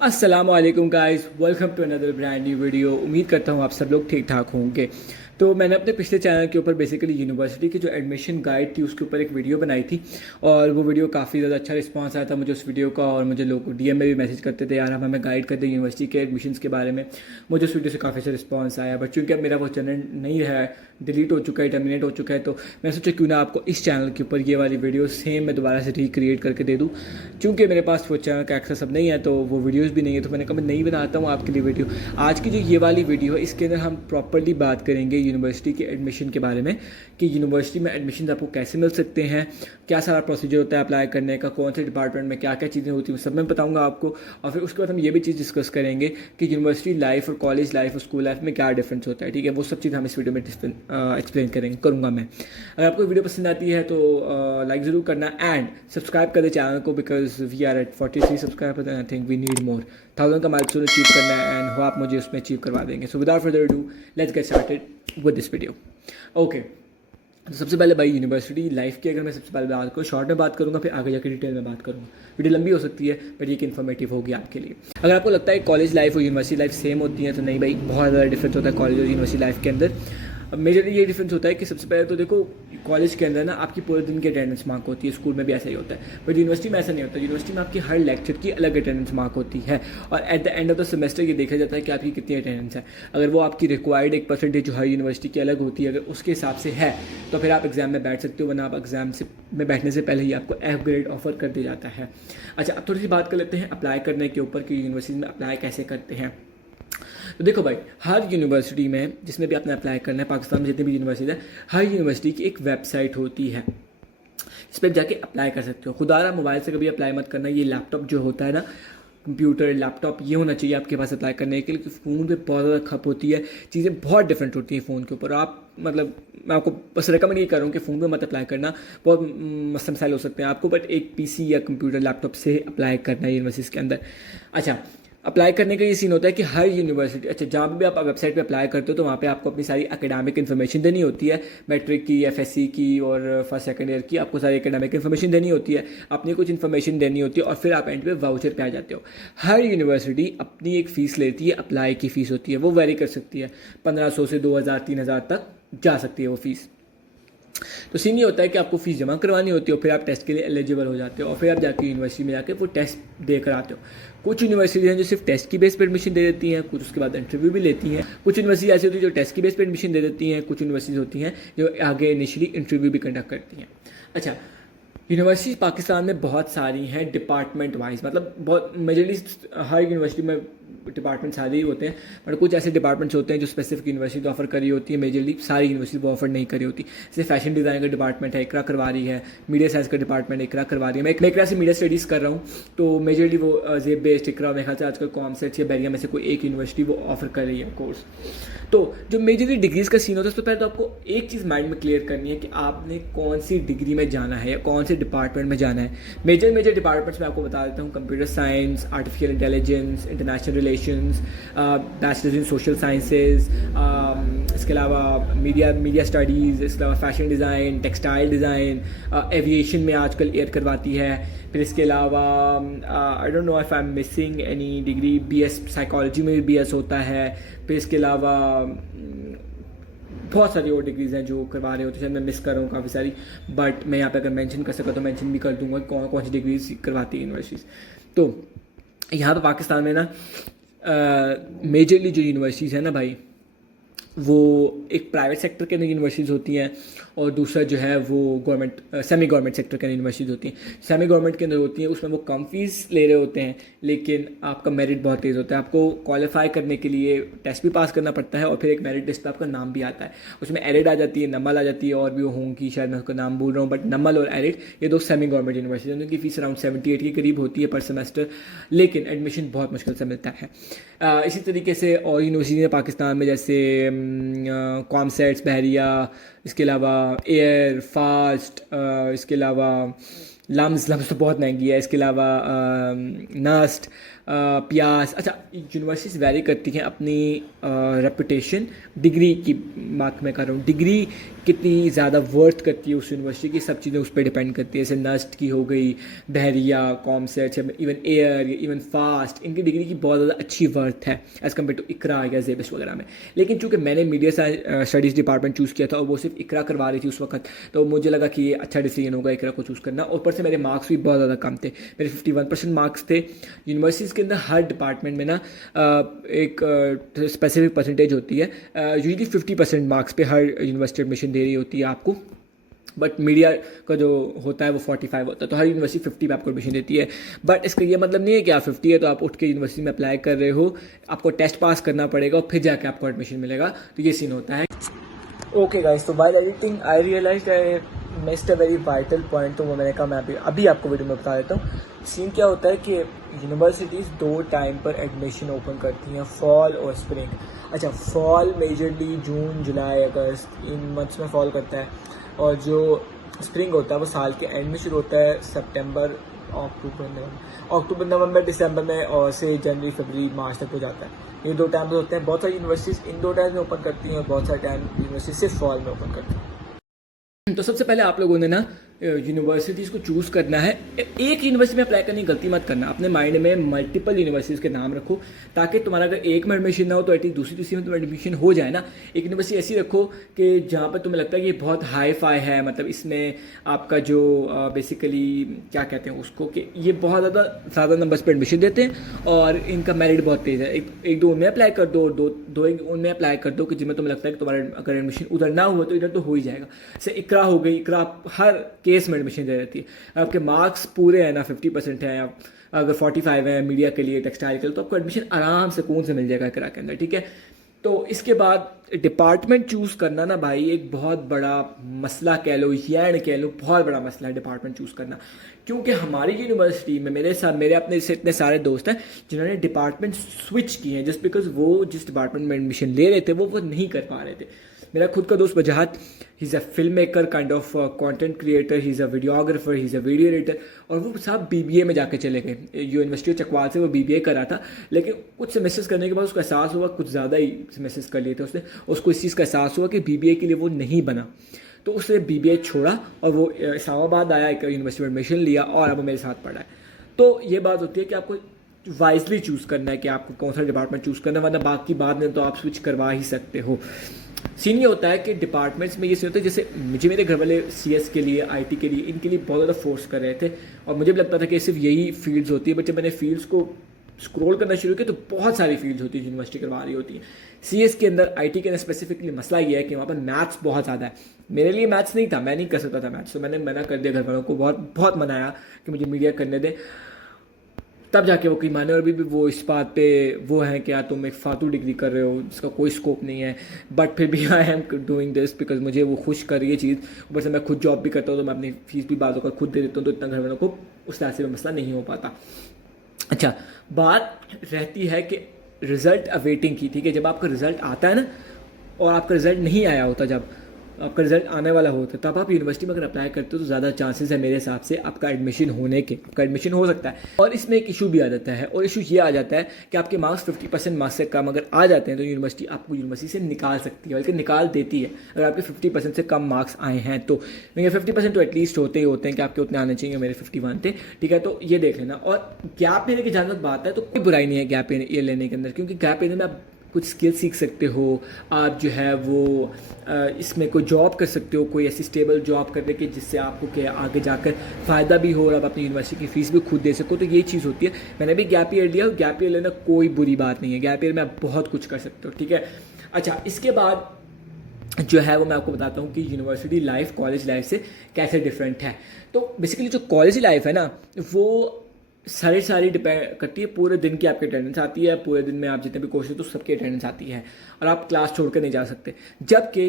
अस्सलाम वालेकुम guys, welcome to another brand new video. उम्मीद करता हूँ आप सब लोग ठीक ठाक होंगे। तो मैंने अपने पिछले चैनल के ऊपर बेसिकली यूनिवर्सिटी की जो एडमिशन गाइड थी उसके ऊपर एक वीडियो बनाई थी और वो वीडियो काफ़ी ज़्यादा अच्छा रिस्पांस आया था मुझे उस वीडियो का। और मुझे लोग डीएम में भी मैसेज करते थे, यार हमें गाइड कर दें यूनिवर्सिटी के एडमिशन्स के बारे में। मुझे उस वीडियो से काफ़ी अच्छा रिस्पांस आया, बट चूँकि अब मेरा वो चैनल नहीं रहा है, डिलीट हो चुका है, टर्मिनेट हो चुका है, तो मैं सोचा क्यों ना आपको इस चैनल के ऊपर ये वाली वीडियो सेम मैं दोबारा से रिक्रिएट करके दे दूँ। चूँकि मेरे पास वो चैनल का एक्सेस अब नहीं है तो वो वीडियोज़ भी नहीं है, तो मैंने कहा मैं नहीं बनाता हूँ आपके लिए वीडियो। आज की जो ये वाली वीडियो है इसके अंदर हम प्रॉपर्ली बात करेंगे यूनिवर्सिटी के एडमिशन के बारे में कि यूनिवर्सिटी में एडमिशन आपको कैसे मिल सकते हैं, क्या सारा प्रोसीजर होता है अप्लाई करने का, कौन से डिपार्टमेंट में क्या क्या चीज़ें होती हैं, सब मैं बताऊंगा आपको। और फिर उसके बाद हम ये भी चीज़ डिस्कस करेंगे कि यूनिवर्सिटी लाइफ और कॉलेज लाइफ और स्कूल लाइफ में क्या डिफरेंस होता है। ठीक है, वो सब चीज़ हम इस वीडियो में एक्सप्लेन करूँगा मैं। अगर आपको वीडियो पसंद आती है तो लाइक ज़रूर करना एंड सब्सक्राइब कर दे चैनल को, because we are at 43 subscribers and I think we need more. 1000 का माइलस्टोन अचीव करना है एंड हो आप मुझे उसमें अचीव करवा देंगे। So without further do let's get started with this video. Okay, तो सबसे पहले भाई यूनिवर्सिटी लाइफ की अगर मैं सबसे पहले बात करूँ, शॉर्ट में बात करूँगा, फिर आगे जाकर डिटेल में बात करूँगा। वीडियो लंबी हो सकती है बट ये इन्फॉर्मेटिव होगी आपके लिए। अगर आपको लगता है कॉलेज लाइफ और यूनिवर्सिटी लाइफ सेम होती है तो नहीं भाई, बहुत ज़्यादा डिफरेंस होता है कॉलेज और यूनिवर्सिटी लाइफ के अंदर। अब मेजरली ये डिफरेंस होता है कि सबसे पहले तो देखो, कॉलेज के अंदर ना आपकी पूरे दिन की अटेंडेंस मार्क होती है, स्कूल में भी ऐसा ही होता है, बट यूनिवर्सिटी में ऐसा नहीं होता। यूनिवर्सिटी में आपकी हर लेक्चर की अलग अटेंडेंस मार्क होती है और at the end of the semester ये देखा जाता है कि आपकी कितनी अटेंडेंस है। अगर वो आपकी रिक्वायर्ड एक परसेंटेज जो हर यूनिवर्सिटी की अलग होती है, अगर उसके हिसाब से है तो फिर आप एग्जाम में बैठ सकते हो, वरना आप एग्जाम से में बैठने से पहले ही आपको एफ ग्रेड ऑफर कर दिया जाता है। अच्छा, अब थोड़ी सी बात कर लेते हैं अप्लाई करने के ऊपर कि यूनिवर्सिटी में अप्लाई कैसे करते हैं। तो देखो भाई, हर यूनिवर्सिटी में जिसमें भी आपने अप्लाई करना है, पाकिस्तान में जितनी भी यूनिवर्सिटी है, हर यूनिवर्सिटी की एक वेबसाइट होती है, इस पर जाके अप्लाई कर सकते हो। खुदारा मोबाइल से कभी अप्लाई मत करना, ये लैपटॉप जो होता है ना, कंप्यूटर लैपटॉप, ये होना चाहिए आपके पास अप्लाई करने के लिए, क्योंकि फ़ोन पे बहुत ज़्यादा खप होती है, चीज़ें बहुत डिफरेंट होती हैं फ़ोन के ऊपर। आप मतलब मैं आपको बस रिकमेंड ये करूँ कि फ़ोन पे मत अप्लाई करना, बहुत मसले मसाइल हो सकते हैं आपको, बट एक पीसी या कंप्यूटर लैपटॉप से अप्लाई करना है यूनिवर्सिटी के अंदर। अच्छा, अप्लाई करने का ये सीन होता है कि हर यूनिवर्सिटी, अच्छा जहाँ भी आप वेबसाइट पे अप्लाई करते हो तो वहाँ पे आपको अपनी सारी एकेडमिक इन्फॉर्मेशन देनी होती है, मैट्रिक की, एफएससी की और फर्स्ट सेकंड ईयर की, आपको सारी एकेडमिक इन्फॉर्मेशन देनी होती है, अपनी कुछ इन्फॉर्मेशन देनी होती है और फिर आप एंड पे वाउचर पे आ जाते हो। हर यूनिवर्सिटी अपनी एक फ़ीस लेती है, अप्लाई की फ़ीस होती है, वो वेरी कर सकती है, 1500 से 2000 3000 तक जा सकती है वो फ़ीस। तो सीन ये होता है कि आपको फ़ीस जमा करवानी होती है और फिर आप टेस्ट के लिए एलिजिबल हो जाते हो और फिर आप जाके यूनिवर्सिटी में जाके वो टेस्ट दे कर आते हो। कुछ यूनिवर्सिटी हैं जो सिर्फ टेस्ट की बेस पर एडमिशन दे देती हैं, कुछ उसके बाद इंटरव्यू भी लेती हैं। कुछ यूनिवर्सिटी ऐसी होती है जो टेस्ट की बेस पर एडमिशन दे देती हैं, कुछ यूनिवर्सिटीज़ होती हैं जो आगे इनिशियली इंटरव्यू भी कंडक्ट करती हैं। अच्छा, यूनिवर्सिटी पाकिस्तान में बहुत सारी हैं डिपार्टमेंट वाइज, मतलब बहुत मेजरली हर यूनिवर्सिटी में डिपार्टमेंट सारे ही होते हैं, बट कुछ ऐसे डिपार्टमेंट्स होते हैं जो स्पेसिफिक यूनिवर्सिटी ऑफर करी होती है, मेजरली सारी यूनिवर्सिटी वो ऑफर नहीं करी होती। जैसे फैशन डिज़ाइन का डिपार्टमेंट है, इकरा करवा रही है, मीडिया साइंस का डिपार्टमेंट इकरा करवा रही है। मैं इकरा से मीडिया स्टडीज़ कर रहा हूँ, तो मेजरली वो जेब बेस्ड इकरा, मेरे ख्याल से आजकल कॉमसेट्स या बैरिया में से कोई एक यूनिवर्सिटी वो ऑफर कर रही है कोर्स। तो जो मेजरली डिग्रीज़ का सीन होता है, उससे पहले तो आपको एक चीज़ माइंड में क्लियर करनी है कि आपने कौन सी डिग्री में जाना है या कौन से डिपार्टमेंट में जाना है। मेजर डिपार्टमेंट्स में आपको बता देता हूँ, computer science, artificial intelligence, international relations, bachelors in social sciences, इसके अलावा मीडिया स्टडीज़, इसके अलावा fashion design, textile design, aviation में आजकल एयर करवाती है। फिर इसके अलावा I don't know if I am missing any degree, BS psychology में भी बीएस होता है। फिर इसके अलावा बहुत सारी और डिग्रीज़ हैं जो करवा रहे होते हैं, शायद मैं मिस कर रहा हूँ काफ़ी सारी, बट मैं यहाँ पे अगर मेंशन कर सका तो मेंशन भी कर दूंगा कौन कौन सी डिग्रीज करवाती है यूनिवर्सिटीज़। तो यहाँ पे पाकिस्तान में ना मेजरली जो यूनिवर्सिटीज़ है ना भाई, वो एक प्राइवेट सेक्टर के अंदर यूनिवर्सिटीज़ होती हैं और दूसरा जो है वो गवर्नमेंट सेमी गवर्नमेंट सेक्टर के अंदर यूनिवर्सिटीज़ होती हैं। सेमी गवर्नमेंट के अंदर होती हैं, उसमें वो कम फीस ले रहे होते हैं लेकिन आपका मेरिट बहुत तेज़ होता है। आपको क्वालिफाई करने के लिए टेस्ट भी पास करना पड़ता है और फिर एक मेरिट लिस्ट पर आपका नाम भी आता है, उसमें एरिड आ जाती है, नमल आ जाती है और भी वो होंगी, शायद मैं उसका नाम भूल रहा हूँ, बट नमल और एरिड ये दो सेमी गवर्नमेंट यूनिवर्सिटी हैं, उनकी फीस अराउंड 78 के करीब होती है पर सेमेस्टर, लेकिन एडमिशन बहुत मुश्किल से मिलता है। इसी तरीके से और यूनिवर्सिटी पाकिस्तान में जैसे कॉमसेट्स, बहरिया, इसके अलावा एयर फास्ट, इसके अलावा लम्स तो बहुत महंगी है, इसके अलावा नस्ट, प्यास। अच्छा, यूनिवर्सिटीज़ वैरी करती हैं अपनी रेपुटेशन डिग्री की बात मैं कर रहा हूँ, डिग्री कितनी ज़्यादा वर्थ करती है उस यूनिवर्सिटी की, सब चीज़ें उस पर डिपेंड करती है। जैसे नस्ट की हो गई, Bahria, COMSATS, even Air, even FAST, इनकी डिग्री की बहुत ज़्यादा अच्छी वर्थ है एज़ कम्पेयर टू इकरा या जेबस वगैरह में। लेकिन चूँकि मैंने मीडिया स्टडीज़ डिपार्टमेंट चूज़ किया था और वो सिर्फ इकरा करवा रही थी उस वक्त, तो मुझे लगा कि ये अच्छा डिसीजन होगा इकरा को चूज़ करना। ऊपर से मेरे मार्क्स भी बहुत ज़्यादा कम थे, मेरे 51% मार्क्स थे। यूनिवर्सिटीज़ के अंदर हर डिपार्टमेंट में ना एक स्पेसिफिक परसेंटेज होती है, यूजली 50% मार्क्स पे हर यूनिवर्सिटी एडमिशन दे रही होती है आपको, बट मीडिया का जो होता है वो 45 होता है, तो हर यूनिवर्सिटी 50 पे आपको एडमिशन देती है। बट इसका ये मतलब नहीं है कि आप 50 है तो आप उठ के यूनिवर्सिटी में अप्लाई कर रहे हो, आपको टेस्ट पास करना पड़ेगा और फिर जाके आपको एडमिशन मिलेगा, तो ये सीन होता है। ओके गाइस, तो while editing I realised I missed a very vital point, तो वो मैंने कहा मैं अभी आपको वीडियो में बता देता हूँ। सीन क्या होता है कि यूनिवर्सिटीज़ 2 टाइम पर एडमिशन ओपन करती हैं, फॉल और स्प्रिंग। अच्छा, fall majorly June, July, August, in months में फॉल करता है, और जो स्प्रिंग होता है वो साल के एंड में शुरू होता है, सितंबर, अक्टूबर, नवंबर, दिसंबर में, और से जनवरी, फरवरी, मार्च तक हो जाता है। ये 2 टाइम होते हैं। बहुत सारी यूनिवर्सिटीज़ इन 2 टाइम में ओपन करती हैं और बहुत सारे टाइम यूनिवर्सिटी सिर्फ फॉल में ओपन करती हैं। तो सबसे पहले आप लोगों ने ना यूनिवर्सिटीज़ को चूज़ करना है। एक यूनिवर्सिटी में अप्लाई करने की गलती मत करना, अपने माइंड में मल्टीपल यूनिवर्सिटीज़ के नाम रखो, ताकि तुम्हारा अगर एक में एडमिशन ना हो तो एटलीस्ट दूसरी तीसरी में तुम्हें एडमिशन हो जाए ना। एक यूनिवर्सिटी ऐसी रखो कि जहाँ पर तुम्हें लगता है कि ये बहुत हाई फाई है, मतलब इसमें आपका जो बेसिकली क्या कहते हैं उसको, कि ये बहुत ज़्यादा नंबर्स पर एडमिशन देते हैं और इनका मेरिट बहुत तेज़ है। एक दो उनमें अप्लाई कर दो, दो एक उनमें अप्लाई कर दो कि जिनमें तुम्हें लगता है कि तुम्हारा अगर एडमिशन उधर ना हुआ तो इधर तो हो ही जाएगा। जैसे इकरा हो गई, इकरा हर केस में एडमिशन दे रहती है। आपके मार्क्स पूरे हैं ना, 50% हैं, आप अगर 45 है मीडिया के लिए, टेक्सटाइल के लिए, तो आपको एडमिशन आराम से कौन से मिल जाएगा इकरा के अंदर, ठीक है। तो इसके बाद डिपार्टमेंट चूज़ करना ना भाई एक बहुत बड़ा मसला कह लो, यान कह लो, बहुत बड़ा मसला है डिपार्टमेंट चूज़ करना। क्योंकि हमारी यूनिवर्सिटी में मेरे अपने से इतने सारे दोस्त हैं जिन्होंने डिपार्टमेंट स्विच किए हैं जस्ट बिकॉज वो जिस डिपार्टमेंट में एडमिशन ले रहे थे वो नहीं कर पा रहे थे। मेरा खुद का दोस्त वजाहत, he is a film maker, kind of content creator, he is a videographer, he is a video editor, और वो सब बीबीए में जाके चले गए। यूनिवर्सिटी ऑफ चकवाल से वो बीबीए करा था, लेकिन कुछ सेमेस्टर्स करने के बाद उसको एहसास हुआ, कुछ ज़्यादा ही सेमेस्टर्स कर लिए थे उसने, उसको इस चीज़ का एहसास हुआ कि बीबीए के लिए वो नहीं बना, तो उसने बीबीए छोड़ा और वो इस्लामाबाद आया, एक यूनिवर्सिटी में एडमिशन लिया और अब वो मेरे साथ पढ़ा है। तो ये बात होती है कि आपको वाइजली चूज़ करना है कि आपको कौन सा डिपार्टमेंट चूज़ करना है, वरना बाकी बाद में तो आप स्विच करवा ही सकते हो। सीन ये होता है कि डिपार्टमेंट्स में ये सीन होता है, जैसे मुझे मेरे घर वाले सीएस के लिए, आईटी के लिए, इनके लिए बहुत ज़्यादा फोर्स कर रहे थे और मुझे भी लगता था कि सिर्फ यही फील्ड्स होती है, बट जब मैंने फील्ड्स को स्क्रॉल करना शुरू किया तो बहुत सारी फील्ड्स होती है यूनिवर्सिटी करवा रही होती है। सीएस के अंदर, आईटी के अंदर स्पेसिफिकली मसला ये है कि वहाँ पर मैथ्स बहुत ज़्यादा है। मेरे लिए मैथ्स नहीं था, मैं नहीं कर सकता था मैथ्स, तो मैंने मना कर दिया, घर वालों को बहुत मनाया कि मुझे मीडिया करने दें, तब जाके वो कोई माने। और अभी भी वो इस बात पे वो है कि यार तुम एक फालतू डिग्री कर रहे हो जिसका कोई स्कोप नहीं है, बट फिर भी I am doing this because मुझे वो खुश कर रही है चीज़। ऊपर से मैं खुद जॉब भी करता हूँ तो मैं अपनी फीस भी बातों का खुद दे देता हूँ, तो इतना घर वालों को उस तरह से मसला नहीं हो पाता। अच्छा, बात रहती है कि रिज़ल्ट अवेटिंग की, ठीक है। जब आपका रिज़ल्ट आता है ना और आपका रिज़ल्ट नहीं आया होता, जब आपका रिजल्ट आने वाला होता है, तब आप यूनिवर्सिटी में अगर अप्लाई करते हो तो ज़्यादा चांसेस है मेरे हिसाब से आपका एडमिशन होने के, आपका एडमिशन हो सकता है। और इसमें एक इशू भी आ जाता है, और इशू ये आ जाता है कि आपके मार्क्स 50% मार्क्स से कम अगर आ जाते हैं तो यूनिवर्सिटी आपको यूनिवर्सिटी से निकाल सकती है, बल्कि निकाल देती है अगर आपके 50% से कम मार्क्स आए हैं तो। मेरे 50% तो एटलीस्ट होते ही होते हैं कि आपके उतने आने चाहिए, मेरे 51 थे, ठीक है। तो ये देख लेना। और गैप लेने की जहाँ तक बात है तो कोई बुराई नहीं है गैप ये लेने के अंदर, क्योंकि गैप लेने में आप कुछ स्किल सीख सकते हो, आप जो है वो इसमें कोई जॉब कर सकते हो, कोई ऐसी स्टेबल जॉब करने की जिससे आपको क्या आगे जाकर फ़ायदा भी हो और आप अपनी यूनिवर्सिटी की फ़ीस भी खुद दे सको। तो ये चीज़ होती है। मैंने भी गैप ईयर लिया, गैप ईयर लेना कोई बुरी बात नहीं है, गैप ईयर में आप बहुत कुछ कर सकते हो, ठीक है। अच्छा, इसके बाद जो है वो मैं आपको बताता हूँ कि यूनिवर्सिटी लाइफ कॉलेज लाइफ से कैसे डिफरेंट है। तो बेसिकली जो कॉलेज लाइफ है ना, वो सारी डिपेंड करती है, पूरे दिन की आपकी अटेंडेंस आती है, पूरे दिन में आप जितने भी कोर्स तो सबकी अटेंडेंस आती है और आप क्लास छोड़ कर नहीं जा सकते। जबकि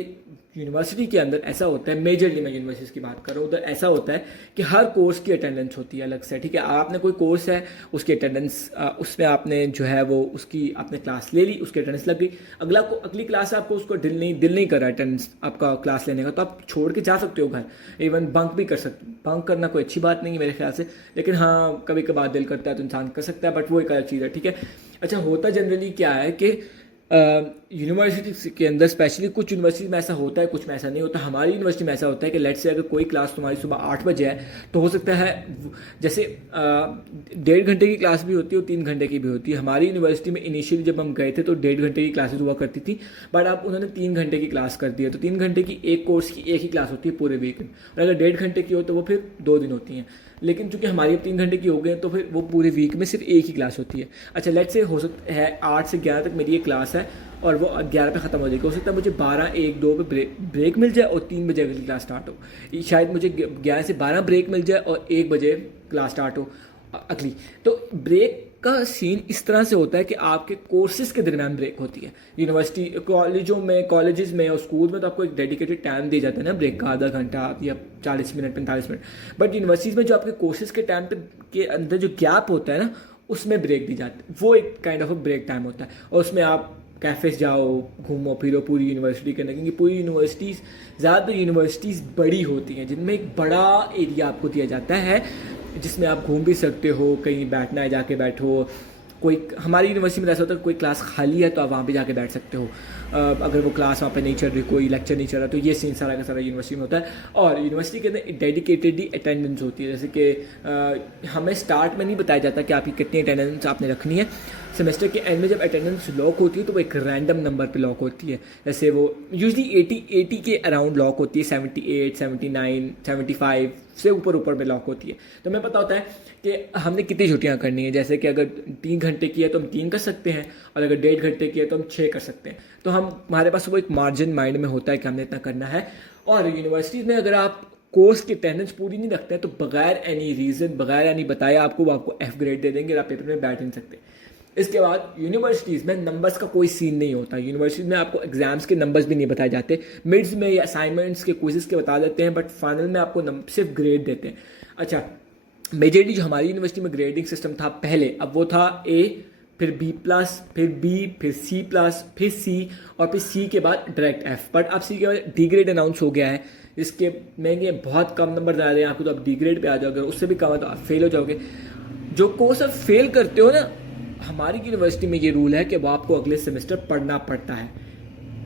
यूनिवर्सिटी के अंदर ऐसा होता है, मेजरली मैं यूनिवर्सिटीज़ की बात कर रहा हूँ, उधर ऐसा होता है कि हर कोर्स की अटेंडेंस होती है अलग से, ठीक है। आपने कोई कोर्स है, उसकी अटेंडेंस, उसमें आपने जो है वो उसकी आपने क्लास ले ली, उसकी अटेंडेंस लग गई, अगली क्लास आपको उसको दिल नहीं कर रहा अटेंडेंस आपका क्लास लेने का, तो आप छोड़ के जा सकते हो घर, इवन बंक भी कर सकते। बंक करना कोई अच्छी बात नहीं है मेरे ख्याल से, लेकिन हाँ कभी कभार दिल करता है तो इंसान कर सकता है, बट वो एक अलग चीज़ है, ठीक है। अच्छा, होता जनरली क्या है कि यूनिवर्सिटी के अंदर स्पेशली कुछ यूनिवर्सिटी में ऐसा होता है, कुछ में ऐसा नहीं होता। हमारी यूनिवर्सिटी में ऐसा होता है कि लेट्स से अगर कोई क्लास तुम्हारी सुबह 8 बजे है, तो हो सकता है जैसे 1.5 घंटे की क्लास भी होती है और 3 घंटे की भी होती है। हमारी यूनिवर्सिटी में इनिशियली जब हम गए थे तो 1.5 घंटे की क्लासेस हुआ करती थी, बट अब उन्होंने 3 घंटे की क्लास कर दी है। तो 3 घंटे की एक कोर्स की एक ही क्लास होती है पूरे वीक में, और अगर 1.5 घंटे की हो तो वो फिर 2 दिन होती हैं। लेकिन चूंकि हमारी अब 3 घंटे की हो गई तो फिर वो पूरे वीक में सिर्फ एक ही क्लास होती है। अच्छा, लेट्स से हो सकता है 8 से 11 तक मेरी ये क्लास है और वो 11 पे ख़त्म हो जाएगी। हो सकता है मुझे 12, 1, 2 पे ब्रेक मिल जाए और 3 बजे अगली क्लास स्टार्ट हो। शायद मुझे 11 से 12 ब्रेक मिल जाए और 1 बजे क्लास स्टार्ट हो अगली। तो ब्रेक का सीन इस तरह से होता है कि आपके कोर्सेज के दरमियान ब्रेक होती है। यूनिवर्सिटी कॉलेजेस में और स्कूल में तो आपको एक डेडिकेटेड टाइम दिया जाता है ना ब्रेक का, आधा घंटा या 40 मिनट 45 मिनट। बट यूनिवर्सिटीज़ में जो आपके कोर्सेज के टाइम के अंदर जो गैप होता है ना, उसमें ब्रेक दी जाती है। वो एक kind of a break time होता है, और उसमें आप कैफ़ेज़ जाओ, घूमो फिरो पूरी यूनिवर्सिटी के अंदर, क्योंकि पूरी यूनिवर्सिटीज़, ज़्यादातर यूनिवर्सिटीज़ बड़ी होती हैं जिनमें एक बड़ा एरिया आपको दिया जाता है जिसमें आप घूम भी सकते हो, कहीं बैठना है जाके बैठो। कोई हमारी यूनिवर्सिटी में ऐसा होता है कोई क्लास खाली है तो आप वहाँ पे जाके बैठ सकते हो, अगर वो क्लास वहाँ पे नहीं चल रही, कोई लेक्चर नहीं चल रहा, तो ये सीन सारा का सारा यूनिवर्सिटी में होता है। और यूनिवर्सिटी के अंदर डेडिकेटेडली अटेंडेंस होती है, जैसे कि हमें स्टार्ट में नहीं बताया जाता कि आपकी कितनी अटेंडेंस आपने रखनी है। सेमेस्टर के एंड में जब अटेंडेंस लॉक होती है तो वो एक रैंडम नंबर पे लॉक होती है, जैसे वो यूजली 80 के अराउंड लॉक होती है, 78, 79, 75 से ऊपर में लॉक होती है। तो हमें पता होता है कि हमने कितनी छुट्टियां करनी है, जैसे कि अगर 3 घंटे की है तो हम 3 कर सकते हैं, और अगर 1.5 घंटे की है तो हम 6 कर सकते हैं। तो हमारे पास वो एक मार्जिन माइंड में होता है कि हमने इतना करना है। और यूनिवर्सिटीज़ में अगर आप कोर्स की अटेंडेंस पूरी नहीं रखते हैं तो बगैर एनी रीज़न, बगैर एनी बताए आपको F ग्रेड दे देंगे और आप पेपर में बैठ नहीं सकते। इसके बाद यूनिवर्सिटीज़ में नंबर्स का कोई सीन नहीं होता। यूनिवर्सिटीज़ में आपको एग्जाम्स के नंबर्स भी नहीं बताए जाते, मिड्स में या असाइनमेंट्स के क्विज़ेस के बता देते हैं, बट फाइनल में आपको सिर्फ ग्रेड देते हैं। अच्छा, मेजरली जो हमारी यूनिवर्सिटी में ग्रेडिंग सिस्टम था पहले, अब वो था A, फिर B+, फिर B, फिर C+, फिर C, और फिर C के बाद डायरेक्ट F। बट अब C के बाद D ग्रेड अनाउंस हो गया है, इसके में ये बहुत कम नंबर आ रहे हैं आपको, तो आप D ग्रेड पे आ जाओगे, उससे भी कम है तो आप फेल हो जाओगे। जो कोर्स आप फेल करते हो ना, हमारी यूनिवर्सिटी में ये रूल है कि वो आपको अगले सेमेस्टर पढ़ना पड़ता है,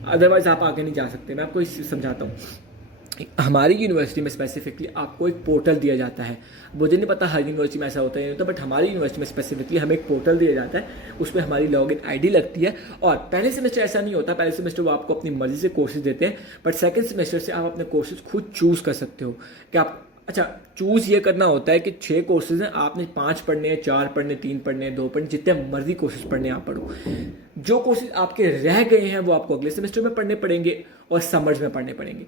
अदरवाइज आप आगे नहीं जा सकते। मैं आपको इस समझाता हूँ। हमारी यूनिवर्सिटी में स्पेसिफिकली आपको एक पोर्टल दिया जाता है। मुझे नहीं पता हर यूनिवर्सिटी में ऐसा होता है नहीं होता, बट हमारी यूनिवर्सिटी में स्पेसिफिकली हमें एक पोर्टल दिया जाता है, उसमें हमारी लॉगिन आईडी लगती है। और पहले सेमेस्टर ऐसा नहीं होता, पहले सेमेस्टर वो आपको अपनी मर्जी से कोर्सेज देते हैं, बट सेकंड सेमेस्टर से आप अपने कोर्सेज खुद चूज़ कर सकते हो कि आप, अच्छा, चूज़ ये करना होता है कि 6 कोर्सेज हैं, आपने 5 पढ़ने हैं, 4 पढ़ने, 3 पढ़ने, 2 पढ़ने, जितने मर्जी कोर्सेज पढ़ने आप पढ़ो। जो कोर्सेज आपके रह गए हैं वो आपको अगले सेमेस्टर में पढ़ने पड़ेंगे और समर्स में पढ़ने पड़ेंगे।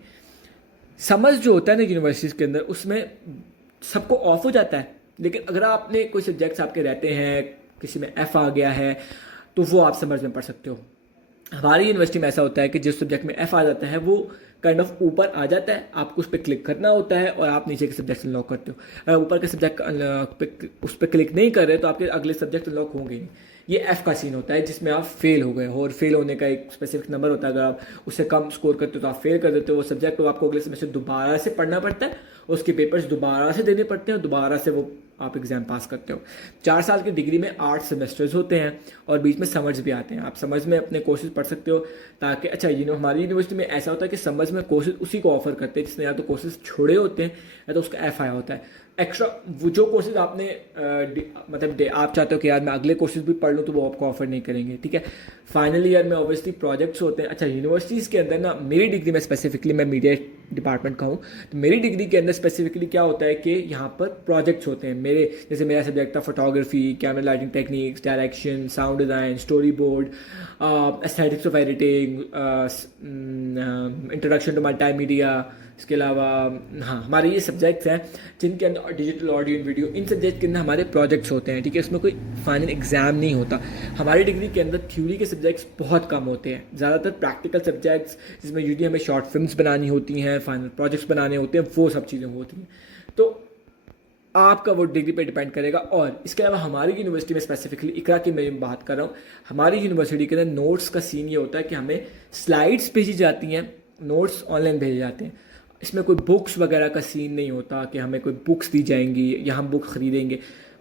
समर्स जो होता है ना यूनिवर्सिटीज़ के अंदर, उसमें सबको ऑफ हो जाता है, लेकिन अगर आपने कोई सब्जेक्ट्स आपके रहते हैं, किसी में F आ गया है, तो वो आप समर्स में पढ़ सकते हो। हमारी यूनिवर्सिटी में ऐसा होता है कि जिस सब्जेक्ट में F आ जाता है वो काइंड ऑफ ऊपर आ जाता है, आपको उस पर क्लिक करना होता है और आप नीचे के सब्जेक्ट अनलॉक करते हो। अगर ऊपर के सब्जेक्ट उस पर क्लिक नहीं कर रहे तो आपके अगले सब्जेक्ट अनलॉक होंगे नहीं। ये F का सीन होता है जिसमें आप फेल हो गए हो, और फेल होने का एक स्पेसिफिक नंबर होता है, अगर आप उससे कम स्कोर करते हो तो आप फेल कर देते हो। वो सब्जेक्ट को आपको अगले सेमेस्टर दोबारा से पढ़ना पड़ता है, उसके पेपर्स दोबारा से देने पड़ते हैं, दोबारा से वो आप एग्ज़ाम पास करते हो। 4 साल की डिग्री में 8 सेमेस्टर्स होते हैं और बीच में समर्स भी आते हैं। आप समर्स में अपने कोर्सेज पढ़ सकते हो, ताकि, अच्छा, हमारी यूनिवर्सिटी में ऐसा होता है कि समर्स में कोर्सेज उसी को ऑफर करते हैं जिसने या तो कोर्सेज छोड़े होते हैं या तो उसका F आया होता है। एक्स्ट्रा वो जो कोर्सेज आपने मतलब आप चाहते हो कि यार मैं अगले कोर्सेज भी पढ़ लूँ, तो वो आपको ऑफर नहीं करेंगे, ठीक है। फाइनल ईयर में ऑब्वियसली प्रोजेक्ट्स होते हैं। अच्छा, यूनिवर्सिटीज़ के अंदर ना, मेरी डिग्री में स्पेसिफिकली, मैं मीडिया डिपार्टमेंट का हूँ, तो मेरी डिग्री के अंदर स्पेसिफिकली क्या होता है कि यहाँ पर प्रोजेक्ट्स होते हैं मेरे। जैसे मेरा सब्जेक्ट था photography, camera lighting techniques, direction, sound design, storyboard, aesthetics of editing, introduction to multimedia, इसके अलावा हाँ हमारे ये सब्जेक्ट्स हैं जिनके अंदर डिजिटल ऑडियो एंड वीडियो, इन सब्जेक्ट के अंदर हमारे प्रोजेक्ट्स होते हैं, ठीक है। इसमें कोई फाइनल एग्जाम नहीं होता। हमारी डिग्री के अंदर थ्योरी के सब्जेक्ट्स बहुत कम होते हैं, ज़्यादातर प्रैक्टिकल सब्जेक्ट्स जिसमें यूजली हमें शॉर्ट फिल्म्स बनानी होती हैं, फाइनल प्रोजेक्ट्स बनाने होते हैं, वो सब चीज़ें होती हैं। तो आपका वो डिग्री पे डिपेंड करेगा। और इसके अलावा हमारी यूनिवर्सिटी में स्पेसिफिकली इकरा की मैं बात कर रहा हूँ, हमारी यूनिवर्सिटी के अंदर नोट्स का सीन ये होता है कि हमें स्लाइड्स भेजी जाती हैं, नोट्स ऑनलाइन भेजे जाते हैं। इसमें कोई बुक्स वगैरह का सीन नहीं होता कि हमें कोई बुक्स दी जाएंगी या हम बुक खरीदेंगे।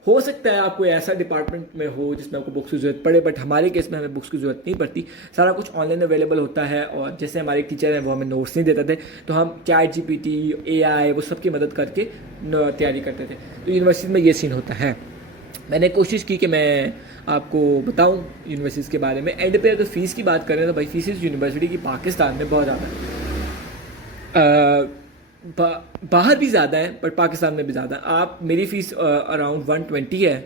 हो सकता है आप कोई ऐसा डिपार्टमेंट में हो जिसमें आपको बुक्स की ज़रूरत पड़े, बट हमारे केस में हमें बुक्स की ज़रूरत नहीं पड़ती, सारा कुछ ऑनलाइन अवेलेबल होता है। और जैसे हमारे टीचर हैं वो हमें नोट्स नहीं देते थे, तो हम ChatGPT, AI वो सब की मदद करके तैयारी करते थे। तो यूनिवर्सिटी में ये सीन होता है। मैंने कोशिश की कि मैं आपको बताऊं यूनिवर्सिटीज़ के बारे में। एंड पे अगर फ़ीस की बात करें तो भाई फीस यूनिवर्सिटी की पाकिस्तान में बहुत ज़्यादा है। बाहर भी ज़्यादा है बट पाकिस्तान में भी ज़्यादा है। आप मेरी फ़ीस अराउंड 120 है,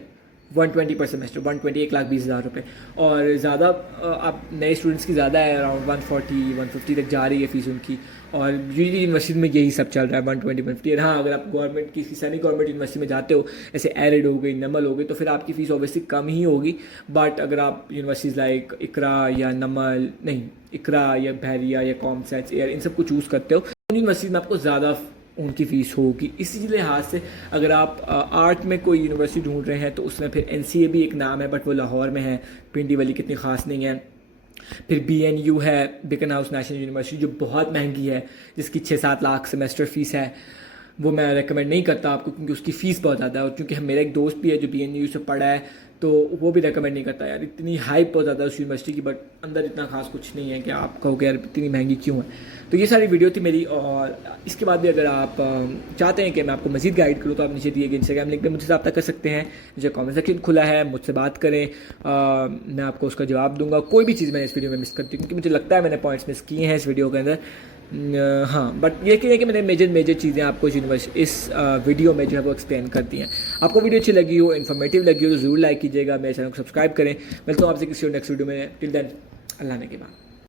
120 पर सेमेस्टर, 120 1,20,000 रुपये। और ज़्यादा आप नए स्टूडेंट्स की ज़्यादा है, अराउंड 140 150 तक जा रही है फ़ीस उनकी। और यूनिवर्सिटी में यही सब चल रहा है, 120 150। हाँ अगर आप गवर्नमेंट की सेमी गवर्नमेंट यूनिवर्सिटी में जाते हो, जैसे एरिड हो गई, नमल हो गई, तो फिर आपकी फ़ीस ऑब्वियसली कम ही होगी। बट अगर आप यूनिवर्सिटीज़ लाइक इकरा या नमल नहीं इकरा या बहरिया या कॉमसेट्स एयर इन सब को चूज़ करते हो, यूनिवर्सिटी में आपको ज़्यादा उनकी फ़ीस होगी। इसी लिहाज से अगर आप आर्ट में कोई यूनिवर्सिटी ढूंढ रहे हैं तो उसमें फिर NCA भी एक नाम है, बट वो लाहौर में है, पिंडी वाली कितनी ख़ास नहीं है। फिर BNU है, बिकन हाउस नेशनल यूनिवर्सिटी, जो बहुत महंगी है, जिसकी 6-7 लाख सेमेस्टर फ़ीस है। वो मैं रेकमेंड नहीं करता आपको क्योंकि उसकी फ़ीस बहुत ज़्यादा है। और क्योंकि मेरा एक दोस्त भी है जो BNU से पढ़ा है, तो वो भी रेकमेंड नहीं करता यार, इतनी हाइप बहुत ज़्यादा है उस यूनिवर्सिटी की, बट अंदर इतना खास कुछ नहीं है कि आप कहोगे यार इतनी महंगी क्यों है। तो ये सारी वीडियो थी मेरी। और इसके बाद भी अगर आप चाहते हैं कि मैं आपको मज़ीद गाइड करूँ तो आप नीचे दिए गए इंस्टाग्राम लिंक पे मुझसे रब्ता कर सकते हैं। मुझे कमेंट सेक्शन खुला है, मुझसे बात करें, मैं आपको उसका जवाब दूंगा। कोई भी चीज़ मैंने इस वीडियो में मिस करती हूँ क्योंकि मुझे लगता है मैंने पॉइंट्स मिस किए हैं इस वीडियो के अंदर। हाँ बट ये कि मैंने मेजर चीज़ें आपको इस वीडियो में जो है वो एक्सप्लेन करती हैं। आपको वीडियो अच्छी लगी हो, इन्फॉर्मेटिव लगी हो तो ज़रूर लाइक कीजिएगा, मेरे चैनल को सब्सक्राइब करें। मिलता हूँ आपसे किसी और नेक्स्ट वीडियो में। टिल देन अल्लाह ने के बाद।